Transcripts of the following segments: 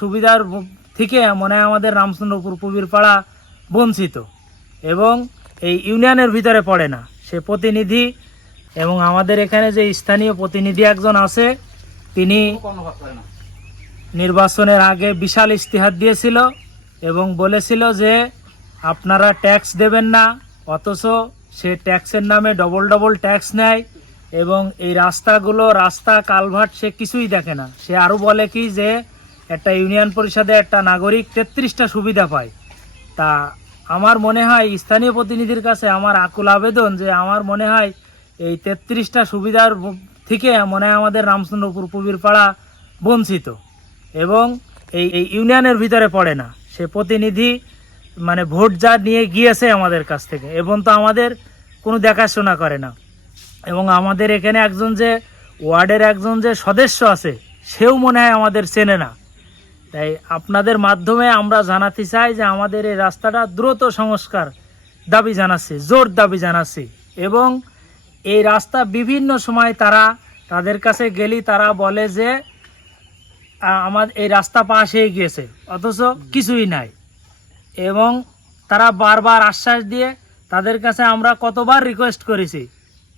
সুবিধার থেকে মনে হয় আমাদের রামচন্দ্রপুর পুবিরপাড়া বঞ্চিত এবং এই ইউনিয়নের ভিতরে পড়ে না। সে প্রতিনিধি এবং আমাদের এখানে যে স্থানীয় প্রতিনিধি একজন আছে, তিনি নির্বাচনের আগে বিশাল ইস্তিহার দিয়েছিল এবং বলেছিল যে আপনারা ট্যাক্স দেবেন না, অথচ সে ট্যাক্সের নামে ডবল ট্যাক্স নেয় এবং এই রাস্তা কালভার্ট সে কিছুই দেখে না। সে আরও বলে কি যে একটা ইউনিয়ন পরিষদে একটা নাগরিক 33টা সুবিধা পায়। তা আমার মনে হয় স্থানীয় প্রতিনিধির কাছে আমার আকুল আবেদন যে আমার মনে হয় এই 33টা সুবিধার থেকে মনে হয় আমাদের রামচন্দ্রপুর পুবিরপাড়া বঞ্চিত এবং এই ইউনিয়নের ভিতরে পড়ে না। সে প্রতিনিধি মানে ভোট যা নিয়ে গিয়েছে আমাদের কাছ থেকে এবং তো আমাদের কোনো দেখাশোনা করে না এবং আমাদের এখানে একজন যে ওয়ার্ডের একজন যে সদস্য আছে সেও মনে হয় আমাদের চেনে না। তাই আপনাদের মাধ্যমে আমরা জানাতে চাই যে আমাদের এই রাস্তাটা দ্রুত সংস্কার দাবি জানাচ্ছি, জোর দাবি জানাচ্ছি এবং এই রাস্তা বিভিন্ন সময় তাদের কাছে গেলি তারা বলে যে আমাদের এই রাস্তা পাশ হয়ে গিয়েছে, অথচ কিছুই নাই এবং তারা বারবার আশ্বাস দিয়ে তাদের কাছে আমরা কতবার রিকোয়েস্ট করেছি,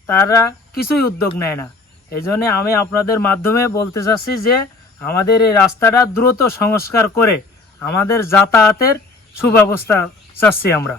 তারা কিছুই উদ্যোগ নেয় না। এই জন্যে আমি আপনাদের মাধ্যমে বলতে চাচ্ছি যে আমাদের এই রাস্তাটা দ্রুত সংস্কার করে আমাদের যাতায়াতের সুব্যবস্থা চাচ্ছি আমরা।